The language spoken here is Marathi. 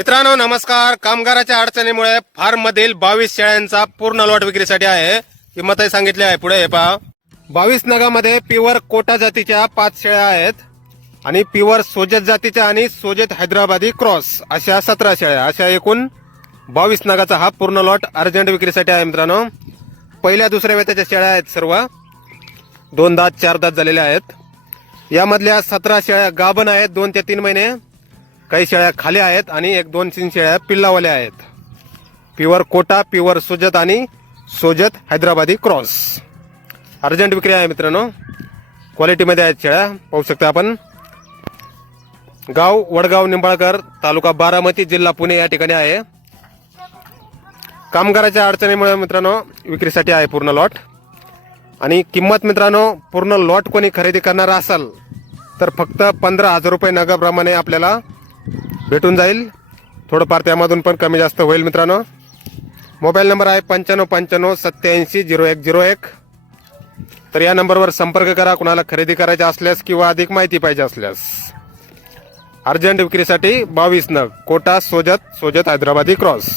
मित्रांनो नमस्कार. कामगाराच्या अडचणीमुळे फार्म मधील बावीस शेळ्यांचा पूर्ण लॉट विक्रीसाठी आहे. किंमतही सांगितली आहे. पुढे हे पहा. बावीस नगामध्ये प्युअर कोटा जातीच्या पाच शेळ्या आहेत आणि प्युअर सोजत जातीच्या आणि सोजत हैदराबादी क्रॉस अशा सतरा शेळ्या. अशा एकूण बावीस नगाचा हा पूर्ण लॉट अर्जंट विक्रीसाठी आहे मित्रांनो. पहिल्या दुसऱ्या वेताच्या शेळ्या आहेत सर्व. दोन दात चार दात झालेल्या आहेत. यामधल्या सतरा शेळ्या गाभण आहेत. दोन ते तीन महिने. काही शेळ्या खाली आहेत आणि एक दोन तीन शेळ्या पिल्लावाल्या आहेत. प्युअर कोटा प्युअर सोजत आणि सोजत हैदराबादी क्रॉस. अर्जंट विक्री आहे मित्रांनो. क्वालिटीमध्ये आहेत शेळ्या. पाहू शकता आपण. गाव वडगाव निंबाळकर तालुका बारामती जिल्हा पुणे या ठिकाणी आहे. कामगाराच्या अडचणीमुळे मित्रांनो विक्रीसाठी आहे पूर्ण लॉट आणि किंमत मित्रांनो पूर्ण लॉट कोणी खरेदी करणार असाल तर फक्त पंधरा हजार रुपये नगाप्रमाणे आपल्याला भेटून जाईल. थोडंफार त्यामधून पण कमी जास्त होईल मित्रांनो. मोबाईल नंबर आहे पंच्याण्णव पंच्याण्णव सत्याऐंशी झिरो एक झिरो एक. तर या नंबरवर संपर्क करा कुणाला खरेदी करायचा असल्यास किंवा अधिक माहिती पाहिजे असल्यास. अर्जंट विक्रीसाठी बावीस नग कोटा सोजत सोजत हैदराबादी क्रॉस.